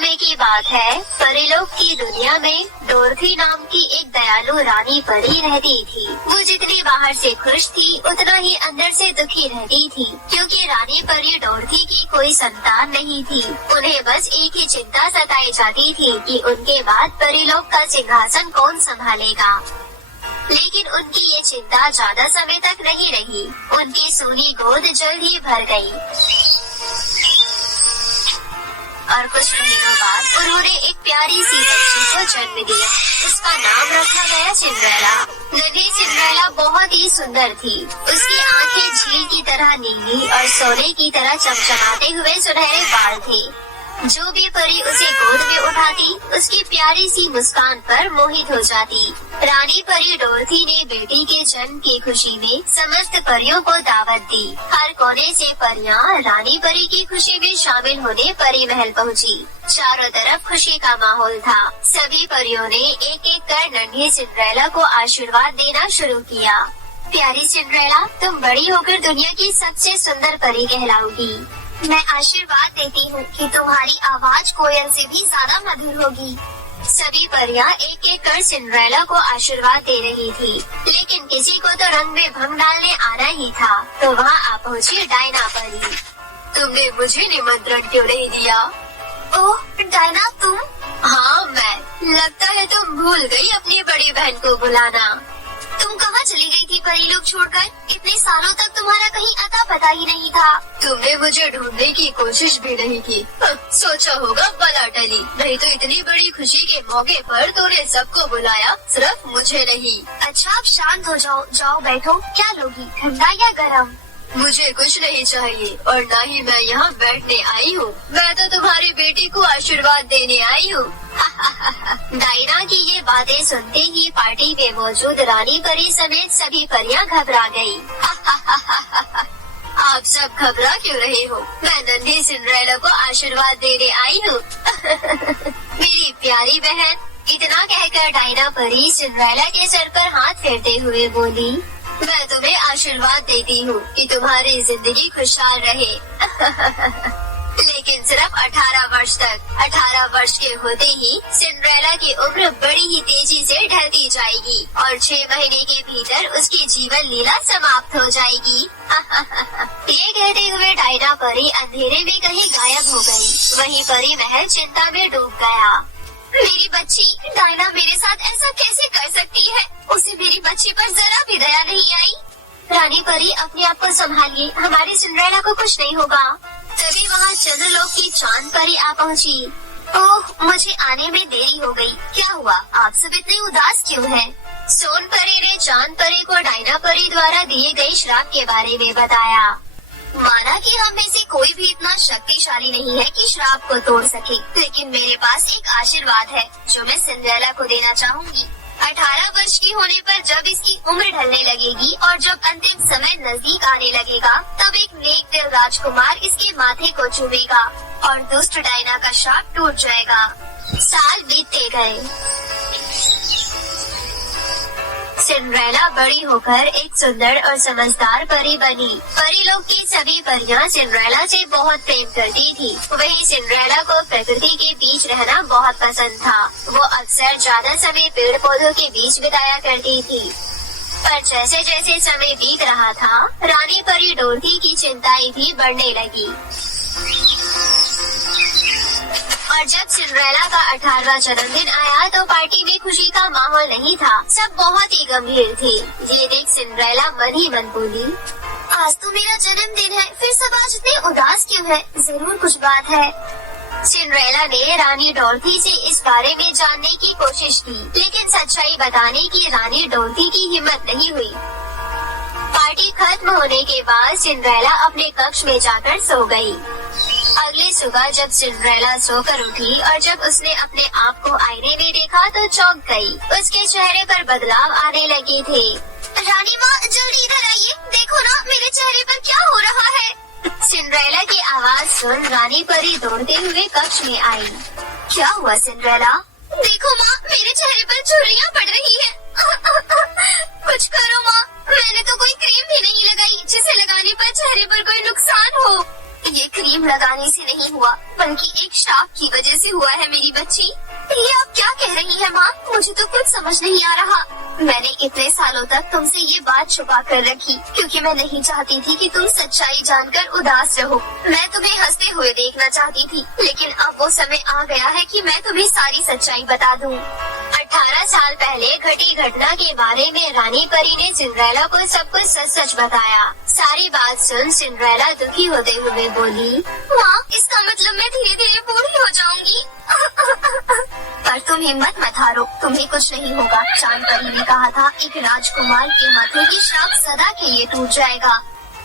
समय की बात है। परीलोक की दुनिया में डोरथी नाम की एक दयालु रानी परी रहती थी। वो जितनी बाहर से खुश थी उतना ही अंदर से दुखी रहती थी, क्योंकि रानी परी डोरथी की कोई संतान नहीं थी। उन्हें बस एक ही चिंता सताई जाती थी कि उनके बाद परीलोक का सिंहासन कौन संभालेगा। लेकिन उनकी ये चिंता ज्यादा समय तक नहीं रही। उनकी सूनी गोद जल्द ही भर गई और कुछ महीनों बाद उन्होंने एक प्यारी सी बच्ची को जन्म दिया। उसका नाम रखा गया सिंड्रेला। नन्ही सिंड्रेला बहुत ही सुंदर थी। उसकी आंखें झील की तरह नीली और सोने की तरह चमचमाते हुए सुनहरे बाल थे। जो भी परी उसे गोद में उठाती उसकी प्यारी सी मुस्कान पर मोहित हो जाती। रानी परी डोरथी ने बेटी के जन्म की खुशी में समस्त परियों को दावत दी। हर कोने से परियां रानी परी की खुशी में शामिल होने परी महल पहुंची। चारों तरफ खुशी का माहौल था। सभी परियों ने एक एक कर नन्ही सिंड्रेला को आशीर्वाद देना शुरू किया। प्यारी सिंड्रेला, तुम बड़ी होकर दुनिया की सबसे सुंदर परी कहलाओगी। मैं आशीर्वाद देती हूँ कि तुम्हारी आवाज कोयल से भी ज्यादा मधुर होगी। सभी परियां एक एक कर सिंड्रेला को आशीर्वाद दे रही थी, लेकिन किसी को तो रंग में भंग डालने आना ही था। तो वहाँ आ पहुँची डायना परी। तुमने मुझे निमंत्रण क्यों नहीं दिया? ओह डायना, तुम? हाँ मैं। लगता है तुम भूल गई अपनी बड़ी बहन को बुलाना। तुम कहाँ चली गई थी परीलोक छोड़कर? इतने सालों तक तुम्हारा कहीं अता पता ही नहीं था। तुमने मुझे ढूंढने की कोशिश भी नहीं की। सोचा होगा बला टली, नहीं तो इतनी बड़ी खुशी के मौके पर तूने सबको बुलाया, सिर्फ मुझे नहीं। अच्छा अब शांत हो जाओ, जाओ बैठो। क्या लोगी, ठंडा या गरम? मुझे कुछ नहीं चाहिए और न ही मैं यहाँ बैठने आई हूँ। मैं तो तुम्हारी बेटी को आशीर्वाद देने आई हूँ। डायना की ये बातें सुनते ही पार्टी में मौजूद रानी परी समेत सभी परियां घबरा गई। आप सब घबरा क्यों रहे हो? मैं नन्ही सिंड्रेला को आशीर्वाद देने आई हूँ। मेरी प्यारी बहन। इतना कहकर डायना परी सिंड्रेला के सर पर हाथ फेरते हुए बोली, मैं तुम्हें आशीर्वाद देती हूँ कि तुम्हारी जिंदगी खुशहाल रहे। लेकिन सिर्फ 18 वर्ष तक। 18 वर्ष के होते ही सिंड्रेला की उम्र बड़ी ही तेजी से ढलती जाएगी और 6 महीने के भीतर उसकी जीवन लीला समाप्त हो जाएगी। ये कहते हुए डायना परी अंधेरे में कहीं गायब हो गई। वहीं परी महल चिंता में डूब गया। मेरी बच्ची डायना मेरे साथ ऐसा कैसे कर सकती है? उसे मेरी बच्ची पर जरा भी दया नहीं आई। रानी परी, अपने आप को संभालिए, हमारी सिंड्रेला को कुछ नहीं होगा। तभी वहाँ चंद्रलोक की चांद परी आ पहुँची। ओह, मुझे आने में देरी हो गई। क्या हुआ? आप सब इतने उदास क्यों हैं? सोन परी ने चांद परी को डायना परी द्वारा दिए गए श्राप के बारे में बताया। माना कि हम में से कोई भी इतना शक्तिशाली नहीं है कि श्राप को तोड़ सके, लेकिन मेरे पास एक आशीर्वाद है जो मैं सिंड्रेला को देना चाहूँगी। 18 वर्ष की होने पर जब इसकी उम्र ढलने लगेगी और जब अंतिम समय नजदीक आने लगेगा, तब एक नेक दिल राजकुमार इसके माथे को चूमेगा और दुष्ट डायना का श्राप टूट जाएगा। साल बीतते गए। सिंड्रेला बड़ी होकर एक सुंदर और समझदार परी बनी। परीलोक की सभी परियां सिंड्रेला से बहुत प्रेम करती थी। वहीं सिंड्रेला को प्रकृति के बीच रहना बहुत पसंद था। वो अक्सर ज्यादा समय पेड़ पौधों के बीच बिताया करती थी। पर जैसे जैसे समय बीत रहा था, रानी परी डोरथी की चिंताएं भी बढ़ने लगी। और जब सिंड्रेला का 18वां जन्मदिन आया तो पार्टी में खुशी का माहौल नहीं था। सब बहुत ही गंभीर थे। ये देख सिंड्रेला मन ही मन बोली, आज तो मेरा जन्मदिन है, फिर सब आज इतने उदास क्यों है? जरूर कुछ बात है। सिंड्रेला ने रानी डोरथी से इस बारे में जानने की कोशिश की, लेकिन सच्चाई बताने की रानी डोरथी की हिम्मत नहीं हुई। पार्टी खत्म होने के बाद सिंड्रेला अपने कक्ष में जाकर सो गई। अगली सुबह जब सिंड्रेला सोकर उठी और जब उसने अपने आप को आईने में देखा तो चौंक गई। उसके चेहरे पर बदलाव आने लगे थे। रानी माँ, जल्दी इधर आइए, देखो ना मेरे चेहरे पर क्या हो रहा है। सिंड्रेला की आवाज सुन रानी परी दौड़ते हुए कक्ष में आई। क्या हुआ सिंड्रेला? देखो माँ, मेरे चेहरे पर झुर्रियाँ पड़ रही है। कुछ करो माँ, मैंने तो कोई क्रीम भी नहीं लगाई जिसे लगाने पर चेहरे पर कोई नुकसान हो। ये क्रीम लगाने से नहीं हुआ, बचपन की एक श्राप की वजह से हुआ है मेरी बच्ची। ये आप क्या कह रही है माँ? मुझे तो कुछ समझ नहीं आ रहा। मैंने इतने सालों तक तुमसे ये बात छुपा कर रखी क्योंकि मैं नहीं चाहती थी कि तुम सच्चाई जानकर उदास रहो। मैं तुम्हें हंसते हुए देखना चाहती थी, लेकिन अब वो समय आ गया है कि मैं तुम्हें सारी सच्चाई बता दूं। 18 साल पहले घटी घटना के बारे में रानी परी ने सिंड्रेला को सब कुछ सच सच बताया। सारी बात सुन सिंड्रेला दुखी होते हुए बोली, माँ, इसका मतलब मैं धीरे धीरे बूढ़ी हो जाऊंगी। पर तुम हिम्मत मत हारो, तुम्हें कुछ नहीं होगा। चांद परी ने कहा था एक राजकुमार के माथे की श्राप सदा के लिए टूट जाएगा।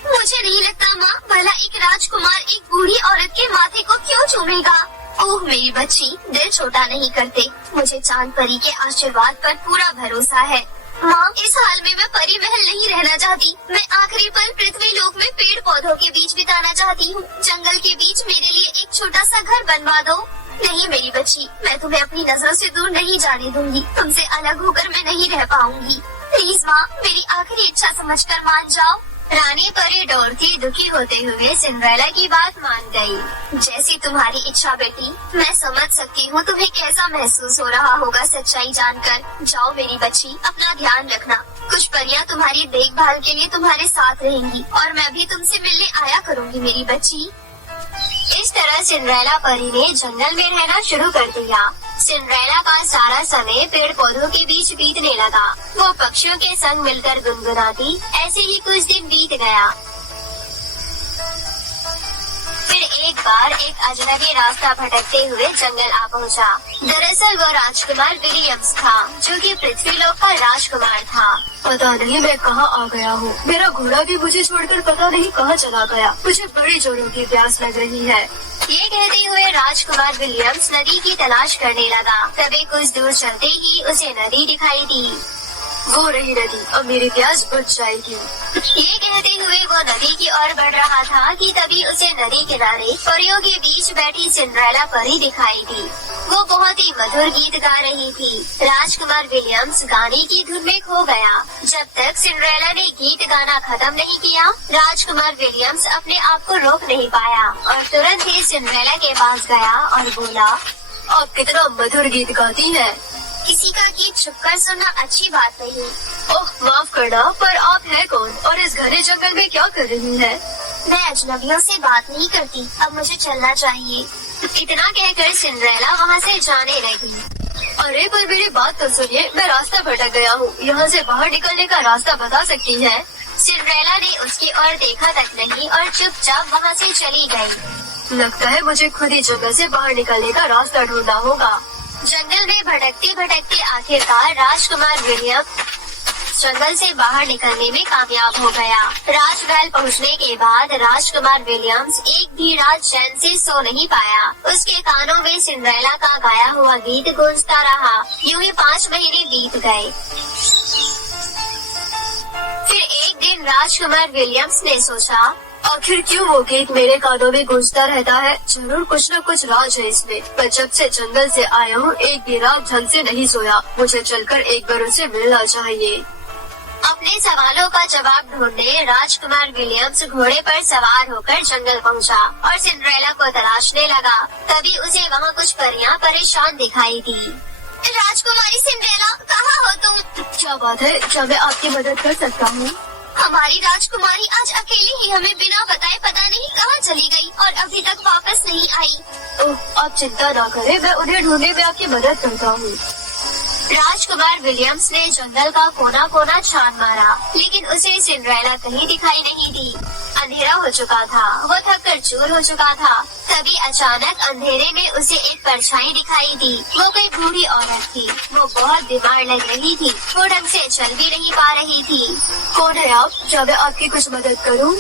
मुझे नहीं लगता माँ, भला एक राजकुमार एक बूढ़ी औरत के माथे को क्यों चूमेगा? ओह मेरी बच्ची, दिल छोटा नहीं करते। मुझे चांद परी के आशीर्वाद पर पूरा भरोसा है। माँ, इस हाल में मैं परी महल नहीं रहना चाहती। मैं आखिरी पल पृथ्वी लोक में पेड़ पौधों के बीच बिताना चाहती हूँ। जंगल के बीच मेरे लिए एक छोटा सा घर बनवा दो। नहीं मेरी बच्ची, मैं तुम्हें अपनी नजरों से दूर नहीं जाने दूंगी। तुमसे अलग होकर मैं नहीं रह पाऊंगी। प्लीज माँ, मेरी आखिरी इच्छा समझकर मान जाओ। रानी परी डोरथी दुखी होते हुए सिंड्रेला की बात मान गई। जैसी तुम्हारी इच्छा बेटी, मैं समझ सकती हूँ तुम्हें कैसा महसूस हो रहा होगा सच्चाई जानकर। जाओ मेरी बच्ची, अपना ध्यान रखना। कुछ परियां तुम्हारी देखभाल के लिए तुम्हारे साथ रहेंगी और मैं भी तुमसे मिलने आया करूँगी मेरी बच्ची। इस तरह सिंड्रेला परी ने जंगल में रहना शुरू कर दिया। सिंड्रेला का सारा समय पेड़ पौधों के बीच बीतने लगा। वो पक्षियों के संग मिलकर गुनगुनाती। ऐसे ही कुछ दिन बीत गया। फिर एक बार एक अजनबी रास्ता भटकते हुए जंगल आ पहुंचा। दरअसल वो राजकुमार विलियम्स था, जो कि पृथ्वीलोक का राजकुमार था। पता नहीं मैं कहाँ आ गया हूँ। मेरा घोड़ा भी मुझे छोड़कर पता नहीं कहाँ चला गया। मुझे बड़ी जोरों की प्यास लग रही है। ये कहते हुए राजकुमार विलियम्स नदी की तलाश करने लगा। तभी कुछ दूर चलते ही उसे नदी दिखाई दी। वो रही नदी, अब मेरी प्यास बुझ जाएगी। ये कहते हुए वो नदी की ओर बढ़ रहा था कि तभी उसे नदी किनारे परियों के बीच बैठी सिंड्रेला परी दिखाई दी। वो बहुत ही मधुर गीत गा रही थी। राजकुमार विलियम्स गाने की धुन में खो गया। जब तक सिंड्रेला ने गीत गाना खत्म नहीं किया, राजकुमार विलियम्स अपने आप को रोक नहीं पाया और तुरंत ही सिंड्रेला के पास गया और बोला, आप कितना मधुर गीत गाती हैं। किसी का गीत छुपकर सुनना अच्छी बात नहीं। ओह माफ करना, पर आप हैं कौन और इस घने जंगल में क्या कर रही हैं? मैं अजनबियों से बात नहीं करती, अब मुझे चलना चाहिए। इतना कहकर सिंड्रेला वहाँ से जाने लगी। अरे पर मेरी बात तो सुनिए, मैं रास्ता भटक गया हूँ। यहाँ से बाहर निकलने का रास्ता बता सकती हैं? सिंड्रेला ने उसकी ओर देखा तक नहीं और चुपचाप वहाँ से चली गई। लगता है मुझे खुद ही जंगल से बाहर निकलने का रास्ता ढूंढना होगा। जंगल में भटकते भटकते आखिरकार राजकुमार विलियम जंगल से बाहर निकलने में कामयाब हो गया। राजमहल पहुंचने के बाद राजकुमार विलियम्स एक भी रात चैन से सो नहीं पाया। उसके कानों में सिंड्रेला का गाया हुआ गीत गूंजता रहा। यूं ही 5 महीने बीत गए। फिर एक दिन राजकुमार विलियम्स ने सोचा, आखिर क्यों वो गीत मेरे कानों में गूंजता रहता है? जरूर कुछ न कुछ राज है इसमें। मैं जब से जंगल से आया हूँ एक भी रात ढंग से नहीं सोया। मुझे चलकर एक बार उनसे मिलना चाहिए। अपने सवालों का जवाब ढूंढने राजकुमार विलियम्स घोड़े पर सवार होकर जंगल पहुंचा और सिंड्रेला को तलाशने लगा। तभी उसे वहाँ कुछ परियां परेशान दिखाई दी। राजकुमारी सिंड्रेला, कहाँ हो तुम? क्या बात है, क्या मैं आपकी मदद कर सकता हूँ? हमारी राजकुमारी आज अकेले ही हमें बिना बताए पता नहीं कहाँ चली गई और अभी तक वापस नहीं आई। ओह, आप चिंता ना करें, मैं उन्हें ढूंढने में आपकी मदद करता हूँ। राजकुमार विलियम्स ने जंगल का कोना कोना छान मारा, लेकिन उसे सिंड्रेला कहीं दिखाई नहीं दी। अंधेरा हो चुका था, वो थक कर चूर हो चुका था। तभी अचानक अंधेरे में उसे एक परछाई दिखाई दी। वो कोई बूढ़ी औरत थी। वो बहुत बीमार लग रही थी। वो ढंग से चल भी नहीं पा रही थी। कौन है आप? क्या मैं आपकी कुछ मदद करूँ?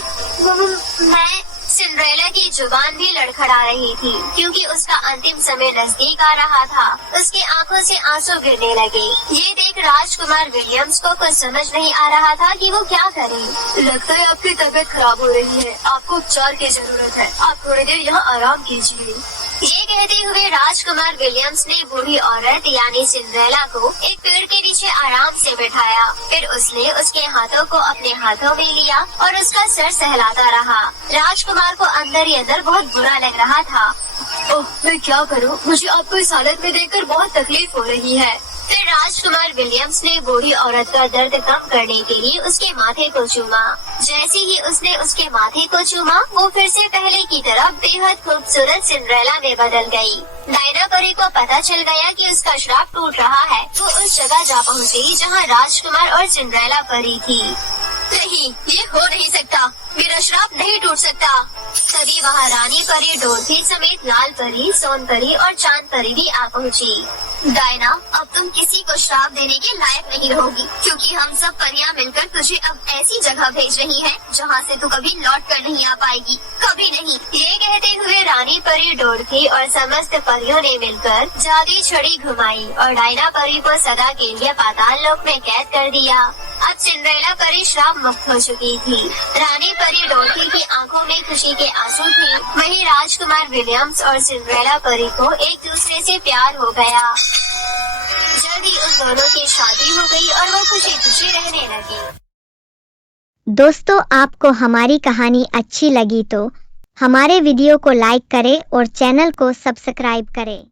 मैं सिंड्रेला की जुबान भी लड़खड़ा रही थी, क्योंकि उसका अंतिम समय नजदीक आ रहा था। उसकी आंखों से आंसू गिरने लगे। ये देख राजकुमार विलियम्स को कुछ समझ नहीं आ रहा था कि वो क्या करे। लगता है आपकी तबीयत खराब हो रही है, आपको उपचार की जरूरत है। आप थोड़ी देर यहाँ आराम कीजिए। ये कहते हुए राजकुमार विलियम्स ने बूढ़ी औरत यानी सिंड्रेला को एक पेड़ के नीचे आराम से बिठाया। फिर उसने उसके हाथों को अपने हाथों में लिया और उसका सर सहलाता रहा। राजकुमार को अंदर ही अंदर बहुत बुरा लग रहा था। ओह, मैं क्या करूं? मुझे आपको इस हालत में देखकर बहुत तकलीफ हो रही है। फिर राजकुमार विलियम्स ने बूढ़ी औरत का दर्द कम करने के लिए उसके माथे को चूमा। जैसे ही उसने उसके माथे को चूमा, वो फिर से पहले की तरह बेहद खूबसूरत सिंड्रेला में बदल गई। डायना परी को पता चल गया कि उसका श्राप टूट रहा है। वो उस जगह जा पहुंची जहां राजकुमार और सिंड्रेला परी थी। नहीं, ये हो नहीं सकता। मेरा श्राप नहीं टूट सकता। तभी वहाँ रानी परी, डोरथी समेत लाल परी, सोन परी और चांद परी भी आ पहुँची। डायना, अब तुम किसी को श्राप देने के लायक नहीं रहोगी, क्योंकि हम सब परियां मिलकर तुझे अब ऐसी जगह भेज रही हैं, जहां से तू कभी लौट कर नहीं आ पाएगी, कभी नहीं। ये कहते हुए रानी परी, डोरथी और समस्त परियों ने मिलकर जादुई छड़ी घुमाई और डायना परी को सदा के लिए पाताल लोक में कैद कर दिया। अब सिंड्रेला परी श्राप मुक्त हो चुकी थी। रानी परी डोरथी की आंखों में खुशी के आंसू थे। वहीं राजकुमार विलियम्स और सिंड्रेला परी को एक दूसरे से प्यार हो गया। जल्दी उन दोनों की शादी हो गई और वो खुशी खुशी रहने लगी। दोस्तों, आपको हमारी कहानी अच्छी लगी तो हमारे वीडियो को लाइक करें और चैनल को सब्सक्राइब करें।